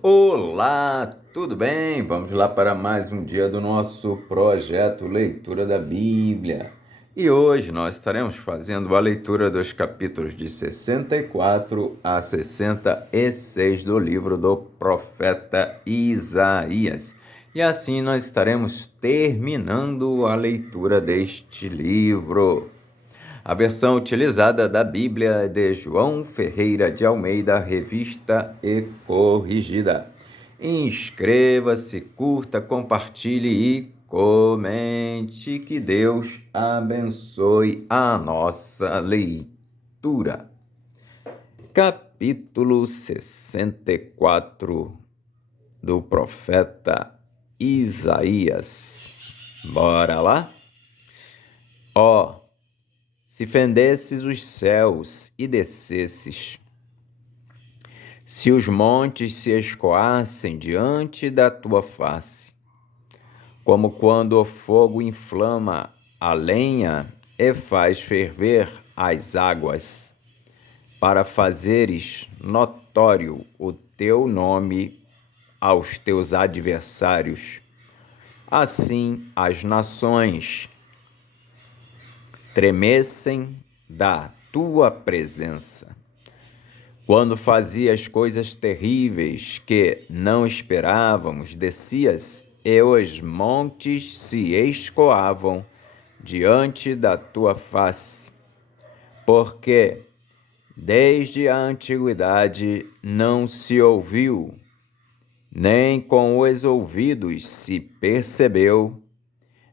Olá, tudo bem? Vamos lá para mais um dia do nosso projeto Leitura da Bíblia. E hoje nós estaremos fazendo a leitura dos capítulos de 64 a 66 do livro do profeta Isaías. E assim nós estaremos terminando a leitura deste livro. A versão utilizada da Bíblia é de João Ferreira de Almeida, revista e corrigida. Inscreva-se, curta, compartilhe e comente. Que Deus abençoe a nossa leitura. Capítulo 64 do profeta Isaías. Bora lá? Se fendesses os céus e descesses, se os montes se escoassem diante da tua face, como quando o fogo inflama a lenha e faz ferver as águas, para fazeres notório o teu nome aos teus adversários, assim as nações tremessem da tua presença. Quando fazias coisas terríveis que não esperávamos, descias e os montes se escoavam diante da tua face, porque desde a antiguidade não se ouviu, nem com os ouvidos se percebeu,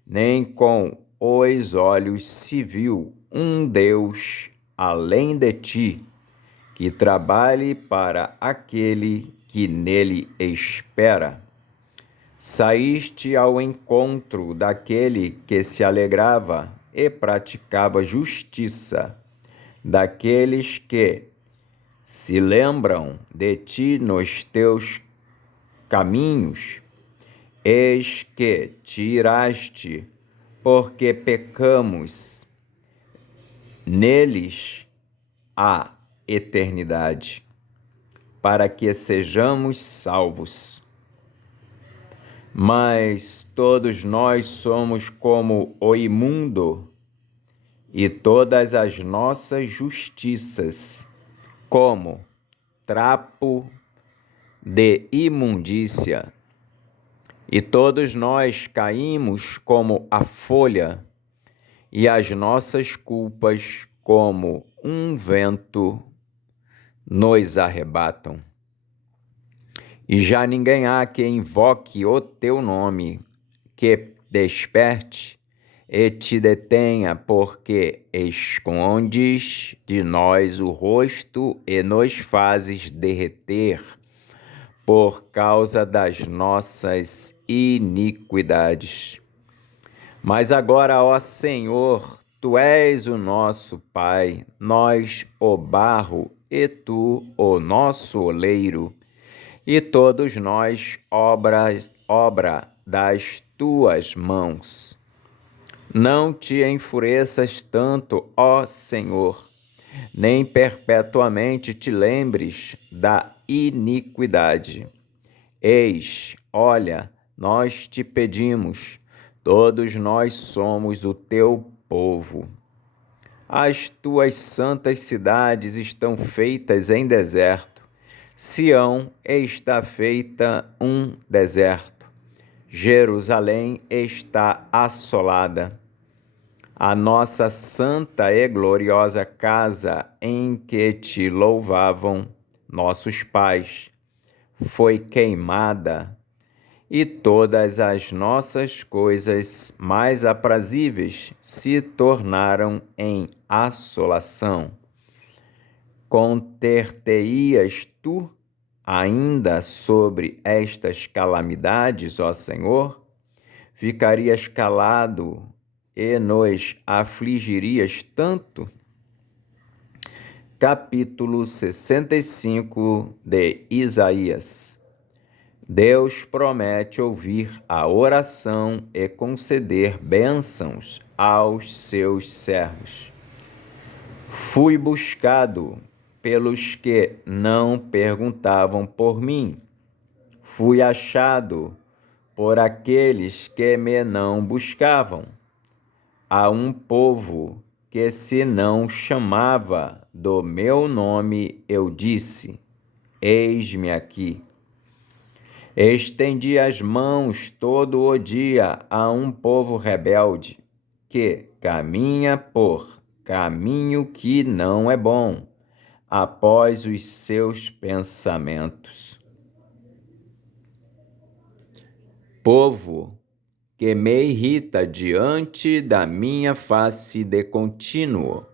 nem com os olhos se viu um Deus além de ti, que trabalhe para aquele que nele espera. Saíste ao encontro daquele que se alegrava e praticava justiça, daqueles que se lembram de ti nos teus caminhos. Eis que tiraste, porque pecamos, neles a eternidade, para que sejamos salvos. Mas todos nós somos como o imundo, e todas as nossas justiças como trapo de imundícia. E todos nós caímos como a folha, e as nossas culpas como um vento nos arrebatam. E já ninguém há que invoque o teu nome, que desperte e te detenha, porque escondes de nós o rosto e nos fazes derreter por causa das nossas iniquidades. Mas agora, ó Senhor, Tu és o nosso Pai, nós o barro e Tu o nosso oleiro, e todos nós obra das Tuas mãos. Não te enfureças tanto, ó Senhor, nem perpetuamente te lembres da iniquidade. Eis, olha, nós te pedimos, todos nós somos o teu povo. As tuas santas cidades estão feitas em deserto. Sião está feita um deserto. Jerusalém está assolada. A nossa santa e gloriosa casa em que te louvavam nossos pais foi queimada, e todas as nossas coisas mais aprazíveis se tornaram em assolação. Conter-te-ias tu ainda sobre estas calamidades, ó Senhor? Ficarias calado e nos afligirias tanto? Capítulo 65 de Isaías. Deus promete ouvir a oração e conceder bênçãos aos seus servos. Fui buscado pelos que não perguntavam por mim. Fui achado por aqueles que me não buscavam. A um povo que se não chamava do meu nome, eu disse: eis-me aqui. Estendi as mãos todo o dia a um povo rebelde, que caminha por caminho que não é bom, após os seus pensamentos. Povo que me irrita diante da minha face de contínuo,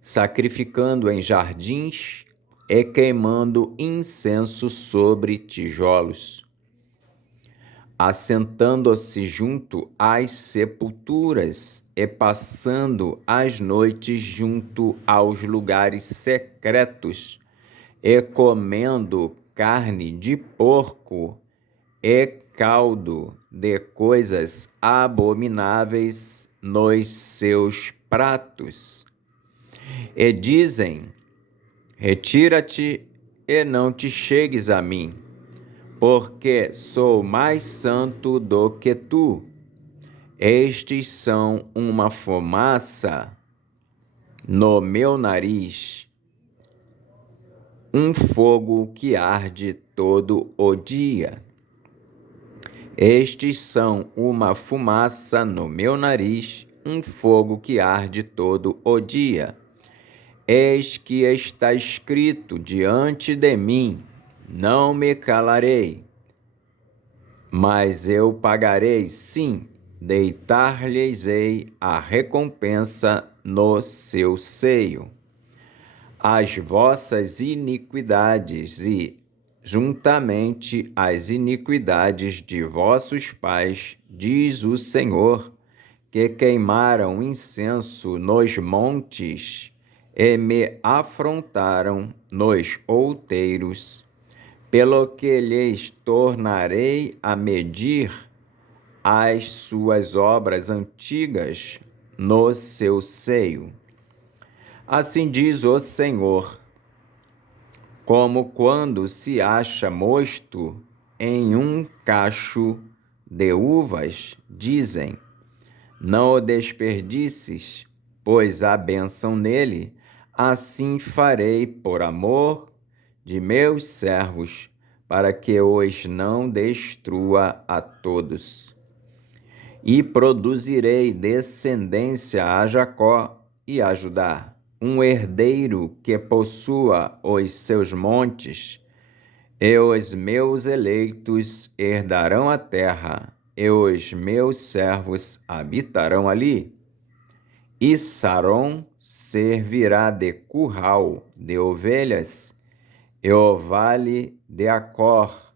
sacrificando em jardins e queimando incenso sobre tijolos, assentando-se junto às sepulturas e passando as noites junto aos lugares secretos e comendo carne de porco e caldo de coisas abomináveis nos seus pratos. E dizem: retira-te e não te chegues a mim, porque sou mais santo do que tu. Estes são uma fumaça no meu nariz, um fogo que arde todo o dia. Estes são uma fumaça no meu nariz, um fogo que arde todo o dia. Eis que está escrito diante de mim: não me calarei, mas eu pagarei, sim, deitar-lhes-ei a recompensa no seu seio. As vossas iniquidades e, juntamente as iniquidades de vossos pais, diz o Senhor, que queimaram incenso nos montes e me afrontaram nos outeiros, pelo que lhes tornarei a medir as suas obras antigas no seu seio. Assim diz o Senhor: como quando se acha mosto em um cacho de uvas, dizem: não o desperdices, pois há bênção nele, assim farei por amor de meus servos, para que os não destrua a todos. E produzirei descendência a Jacó e a Judá, um herdeiro que possua os seus montes, e os meus eleitos herdarão a terra, e os meus servos habitarão ali. E Saron servirá de curral de ovelhas, e o vale de Acor,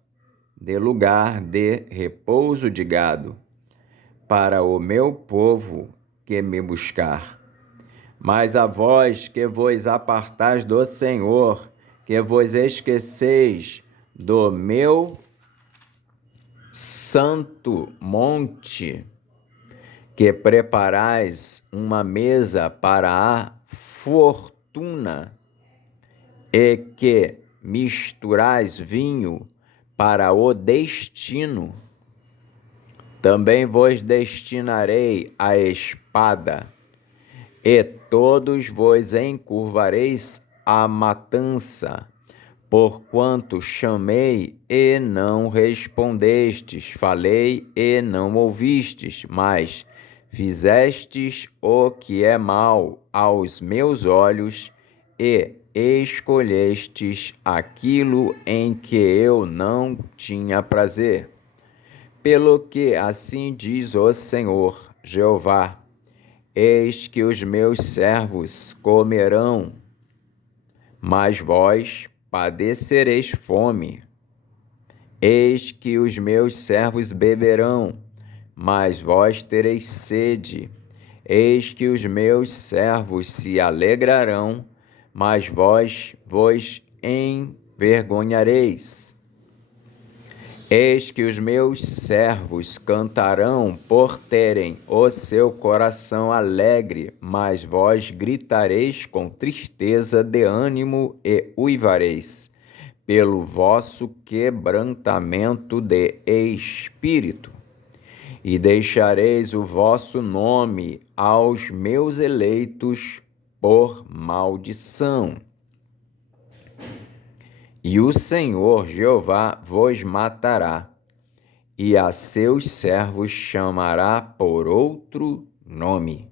de lugar de repouso de gado, para o meu povo que me buscar. Mas a vós que vos apartais do Senhor, que vos esqueceis do meu santo monte, que preparais uma mesa para a fortuna e que misturais vinho para o destino, também vos destinarei a espada, e todos vos encurvareis à matança, porquanto chamei e não respondestes, falei e não ouvistes, mas fizestes o que é mal aos meus olhos e escolhestes aquilo em que eu não tinha prazer. Pelo que assim diz o Senhor Jeová: eis que os meus servos comerão, mas vós padecereis fome. Eis que os meus servos beberão, mas vós tereis sede. Eis que os meus servos se alegrarão, mas vós vos envergonhareis. Eis que os meus servos cantarão por terem o seu coração alegre, mas vós gritareis com tristeza de ânimo e uivareis, pelo vosso quebrantamento de espírito, e deixareis o vosso nome aos meus eleitos por maldição. E o Senhor Jeová vos matará, e a seus servos chamará por outro nome.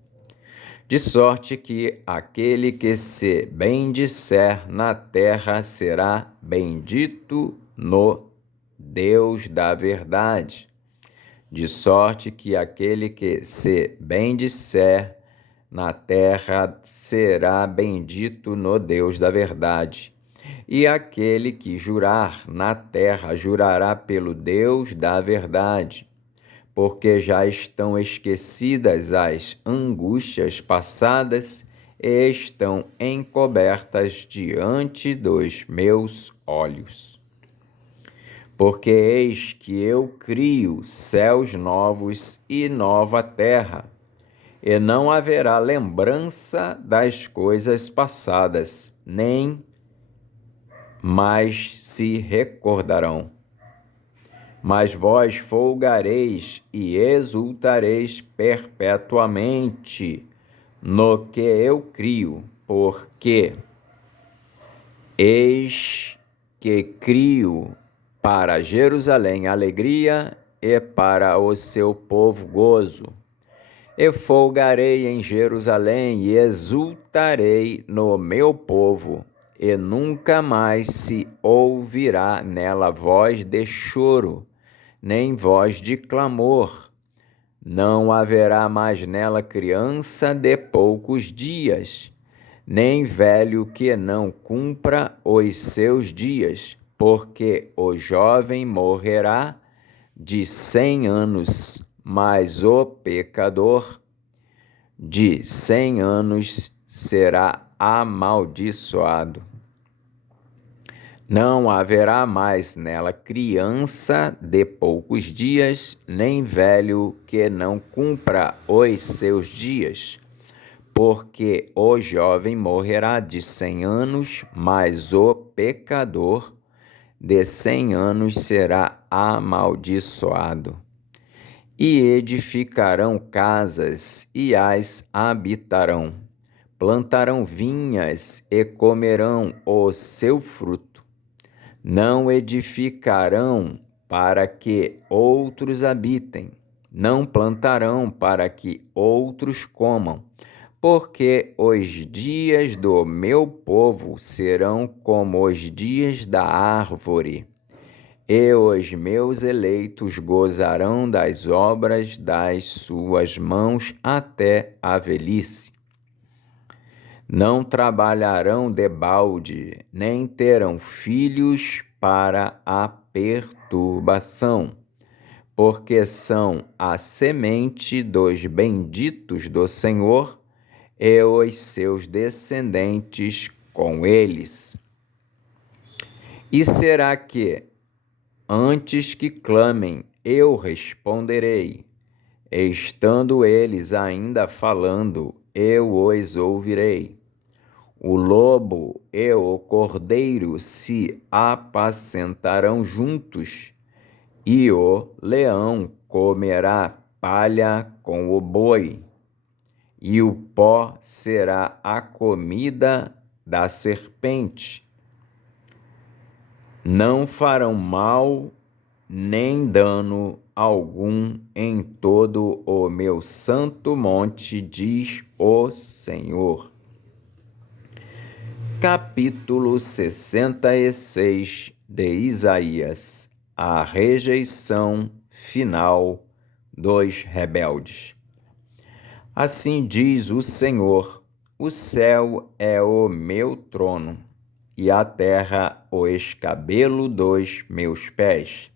De sorte que aquele que se bendisser na terra será bendito no Deus da verdade. De sorte que aquele que se bendisser na terra será bendito no Deus da verdade. E aquele que jurar na terra jurará pelo Deus da verdade, porque já estão esquecidas as angústias passadas e estão encobertas diante dos meus olhos. Porque eis que eu crio céus novos e nova terra, e não haverá lembrança das coisas passadas, nem mais se recordarão. Mas vós folgareis e exultareis perpetuamente no que eu crio, porque eis que crio para Jerusalém alegria e para o seu povo gozo. E folgarei em Jerusalém e exultarei no meu povo, e nunca mais se ouvirá nela voz de choro, nem voz de clamor. Não haverá mais nela criança de poucos dias, nem velho que não cumpra os seus dias, porque o jovem morrerá de 100 anos, mas o pecador de 100 anos será amaldiçoado. Não haverá mais nela criança de poucos dias, nem velho que não cumpra os seus dias, porque o jovem morrerá de 100 anos, mas o pecador de 100 anos será amaldiçoado. E edificarão casas e as habitarão, plantarão vinhas e comerão o seu fruto. Não edificarão para que outros habitem, não plantarão para que outros comam, porque os dias do meu povo serão como os dias da árvore, e os meus eleitos gozarão das obras das suas mãos até a velhice. Não trabalharão debalde, nem terão filhos para a perturbação, porque são a semente dos benditos do Senhor e os seus descendentes com eles. E será que, antes que clamem, eu responderei, estando eles ainda falando, eu os ouvirei. O lobo e o cordeiro se apacentarão juntos, e o leão comerá palha com o boi, e o pó será a comida da serpente. Não farão mal nem dano algum em todo o meu santo monte, diz o Senhor. Capítulo 66 de Isaías. A rejeição final dos rebeldes. Assim diz o Senhor: o céu é o meu trono, e a terra o escabelo dos meus pés.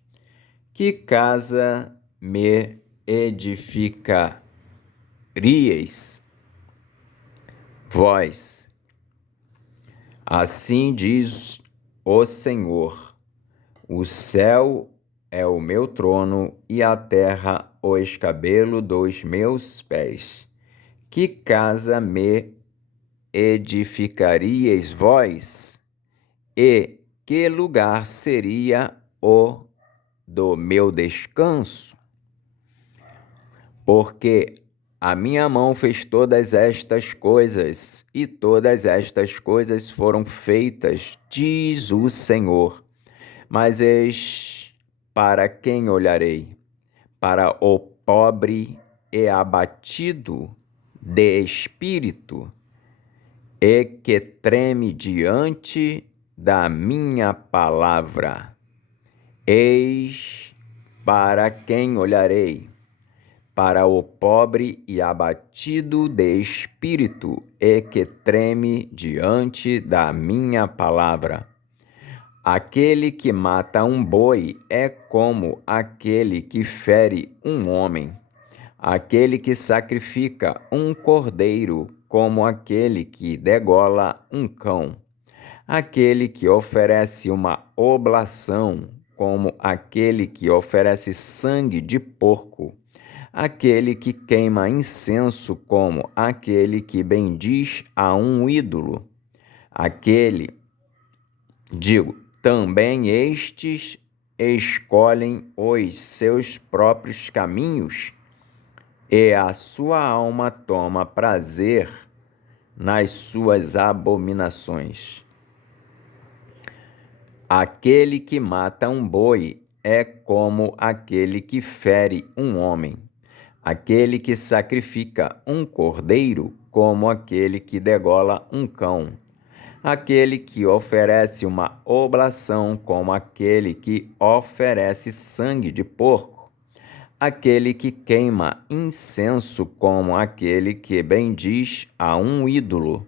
Que casa me edificaríeis, vós? Assim diz o Senhor: o céu é o meu trono e a terra o escabelo dos meus pés. Que casa me edificaríeis vós? E que lugar seria o do meu descanso? Porque a minha mão fez todas estas coisas, e todas estas coisas foram feitas, diz o Senhor. Mas eis para quem olharei? Para o pobre e abatido de espírito, e que treme diante da minha palavra. Eis para quem olharei? Para o pobre e abatido de espírito, e que treme diante da minha palavra. Aquele que mata um boi é como aquele que fere um homem. Aquele que sacrifica um cordeiro, como aquele que degola um cão. Aquele que oferece uma oblação, como aquele que oferece sangue de porco. Aquele que queima incenso, como aquele que bendiz a um ídolo. Também estes escolhem os seus próprios caminhos, e a sua alma toma prazer nas suas abominações. Aquele que mata um boi é como aquele que fere um homem. Aquele que sacrifica um cordeiro, como aquele que degola um cão. Aquele que oferece uma oblação, como aquele que oferece sangue de porco. Aquele que queima incenso, como aquele que bendiz a um ídolo.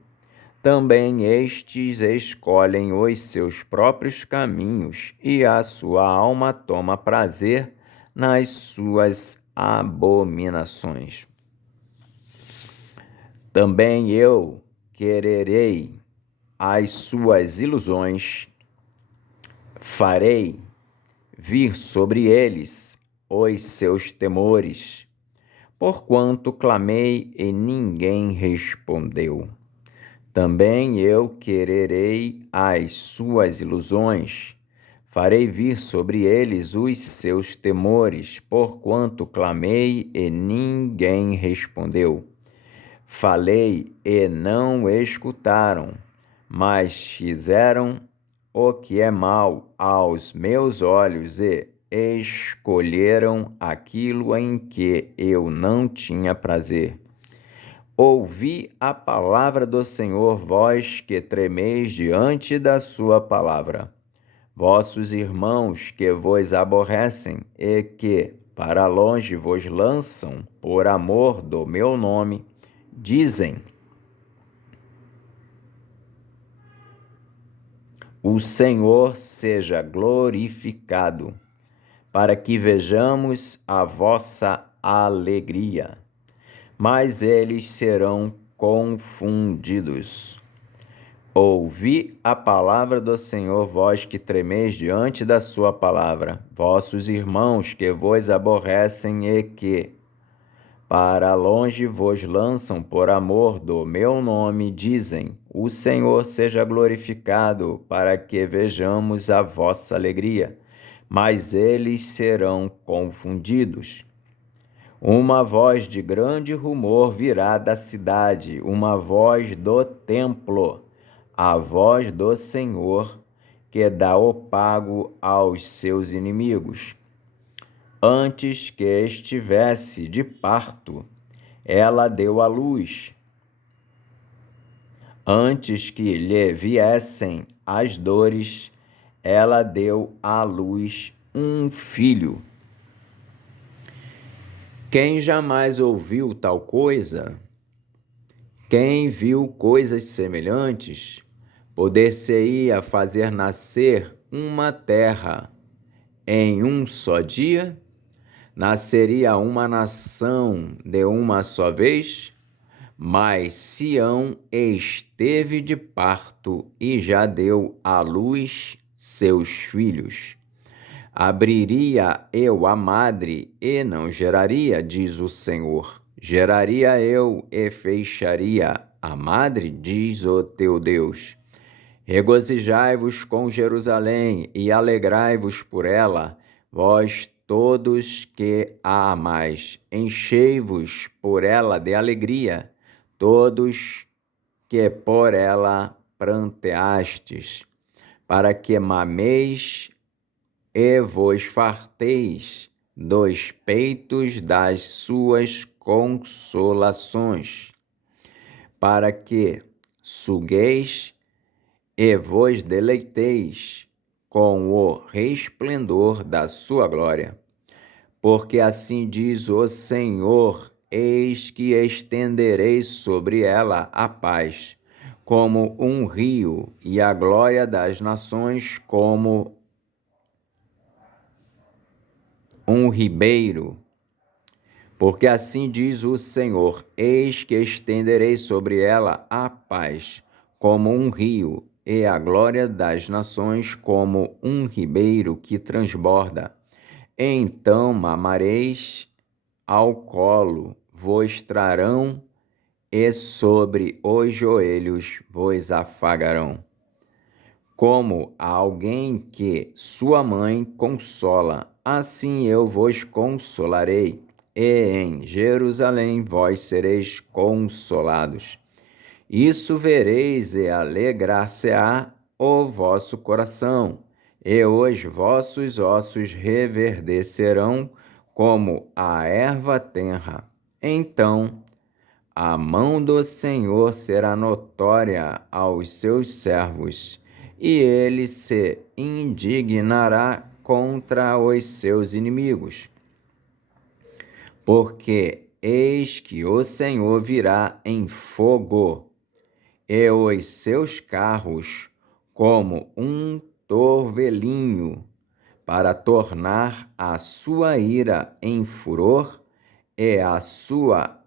Também estes escolhem os seus próprios caminhos, e a sua alma toma prazer nas suas abominações. Também eu quererei as suas ilusões, farei vir sobre eles os seus temores, porquanto clamei e ninguém respondeu. Também eu quererei as suas ilusões, farei vir sobre eles os seus temores, porquanto clamei e ninguém respondeu. Falei e não escutaram, mas fizeram o que é mal aos meus olhos e escolheram aquilo em que eu não tinha prazer. Ouvi a palavra do Senhor, vós que tremeis diante da sua palavra. Vossos irmãos que vos aborrecem e que para longe vos lançam por amor do meu nome, dizem: o Senhor seja glorificado, para que vejamos a vossa alegria. Mas eles serão confundidos. Ouvi a palavra do Senhor, vós que tremeis diante da sua palavra, vossos irmãos que vos aborrecem e que para longe vos lançam por amor do meu nome, dizem: o Senhor seja glorificado, para que vejamos a vossa alegria. Mas eles serão confundidos. Uma voz de grande rumor virá da cidade, uma voz do templo, a voz do Senhor, que dá o pago aos seus inimigos. Antes que estivesse de parto, ela deu à luz. Antes que lhe viessem as dores, ela deu à luz um filho. Quem jamais ouviu tal coisa? Quem viu coisas semelhantes? Poder-se-ia fazer nascer uma terra em um só dia? Nasceria uma nação de uma só vez? Mas Sião esteve de parto e já deu à luz seus filhos. Abriria eu a madre e não geraria, diz o Senhor. Geraria eu e fecharia a madre, diz o teu Deus. Regozijai-vos com Jerusalém e alegrai-vos por ela, vós todos que a amais. Enchei-vos por ela de alegria, todos que por ela pranteastes, para que mameis e vos farteis dos peitos das suas consolações, para que sugueis e vos deleiteis com o resplendor da sua glória. Porque assim diz o Senhor: eis que estenderei sobre ela a paz, como um rio, e a glória das nações como um ribeiro. Porque assim diz o Senhor: eis que estenderei sobre ela a paz, como um rio, e a glória das nações como um ribeiro que transborda. Então mamareis ao colo, vos trarão, e sobre os joelhos vos afagarão. Como a alguém que sua mãe consola, assim eu vos consolarei, e em Jerusalém vós sereis consolados. Isso vereis e alegrar-se-á o vosso coração, e os vossos ossos reverdecerão como a erva tenra. Então a mão do Senhor será notória aos seus servos, e ele se indignará contra os seus inimigos. Porque eis que o Senhor virá em fogo, e os seus carros como um torvelinho, para tornar a sua ira em furor e a sua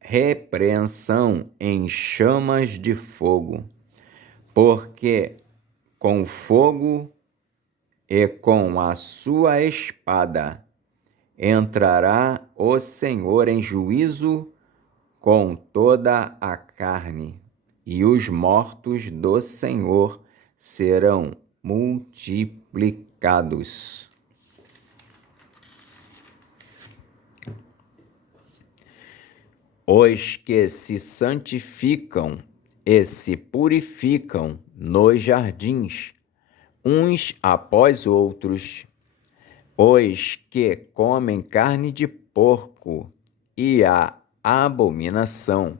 repreensão em chamas de fogo. Porque com fogo e com a sua espada entrará o Senhor em juízo com toda a carne, e os mortos do Senhor serão multiplicados. Os que se santificam e se purificam nos jardins, uns após outros, os que comem carne de porco e a abominação,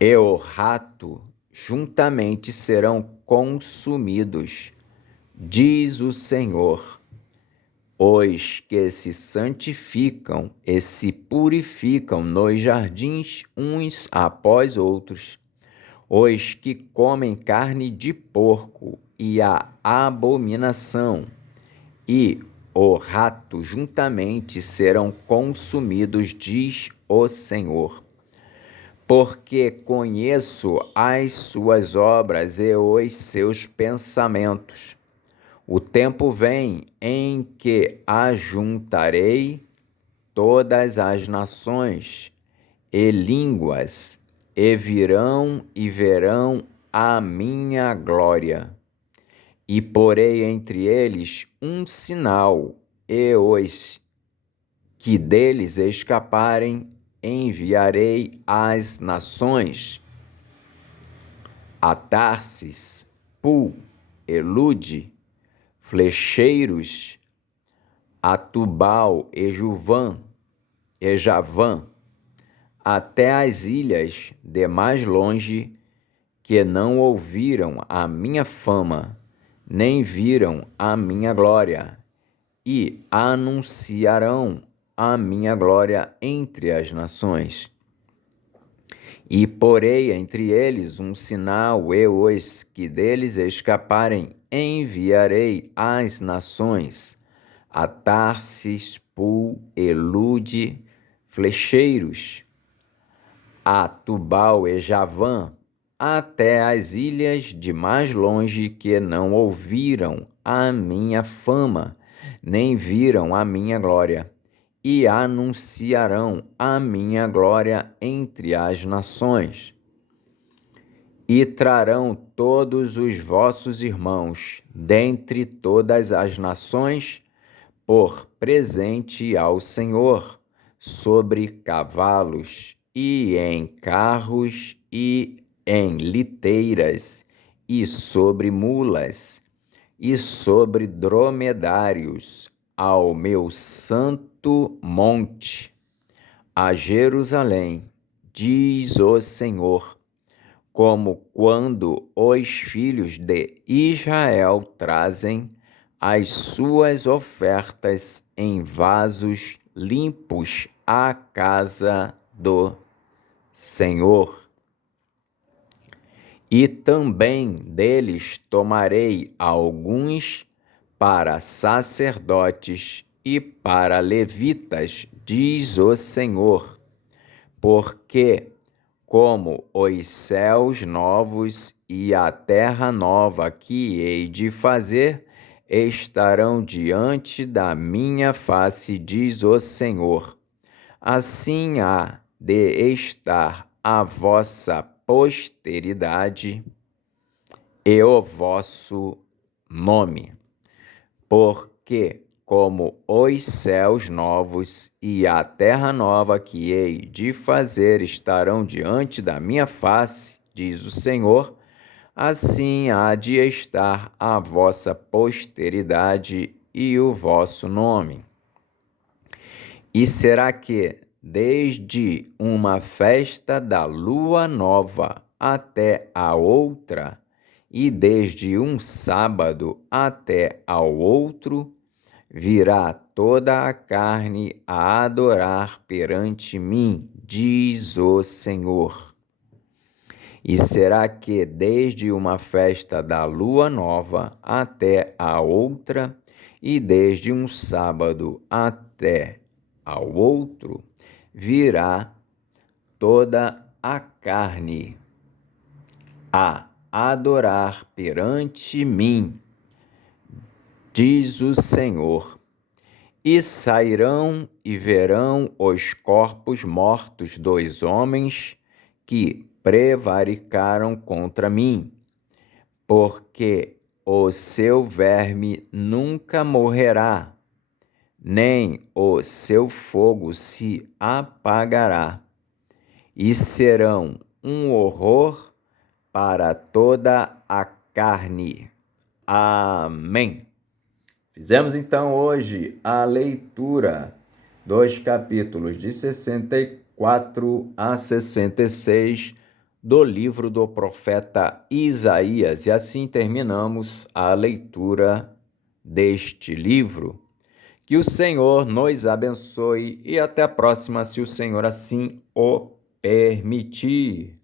e o rato juntamente serão consumidos, diz o Senhor. Os que se santificam e se purificam nos jardins uns após outros, os que comem carne de porco e a abominação, e o rato juntamente serão consumidos, diz o Senhor. Porque conheço as suas obras e os seus pensamentos. O tempo vem em que ajuntarei todas as nações e línguas, e virão e verão a minha glória. E porei entre eles um sinal, e os que deles escaparem enviarei às nações, a Tarsis, Pul, Elude, flecheiros, a Tubal e Javã, até as ilhas de mais longe, que não ouviram a minha fama, nem viram a minha glória, e anunciarão a minha glória entre as nações. E porei entre eles um sinal, e os que deles escaparem enviarei às nações, a Tarsis, Pul, Elude, flecheiros, a Tubal e Javã, até as ilhas de mais longe, que não ouviram a minha fama, nem viram a minha glória, e anunciarão a minha glória entre as nações. E trarão todos os vossos irmãos, dentre todas as nações, por presente ao Senhor, sobre cavalos, e em carros, e em liteiras, e sobre mulas, e sobre dromedários, ao meu santo monte, a Jerusalém, diz o Senhor, como quando os filhos de Israel trazem as suas ofertas em vasos limpos à casa do Senhor. E também deles tomarei alguns para sacerdotes e para levitas, diz o Senhor, porque como os céus novos e a terra nova que hei de fazer estarão diante da minha face, diz o Senhor, assim há de estar a vossa posteridade e o vosso nome, porque como os céus novos e a terra nova que hei de fazer estarão diante da minha face, diz o Senhor, assim há de estar a vossa posteridade e o vosso nome. E será que, desde uma festa da lua nova até a outra, e desde um sábado até ao outro, virá toda a carne a adorar perante mim, diz o Senhor. E será que desde uma festa da lua nova até a outra, e desde um sábado até ao outro, virá toda a carne a adorar perante mim, diz o Senhor. E sairão e verão os corpos mortos dos homens que prevaricaram contra mim, porque o seu verme nunca morrerá, nem o seu fogo se apagará, e serão um horror para toda a carne. Amém. Fizemos então hoje a leitura dos capítulos de 64 a 66 do livro do profeta Isaías, e assim terminamos a leitura deste livro. Que o Senhor nos abençoe e até a próxima, se o Senhor assim o permitir.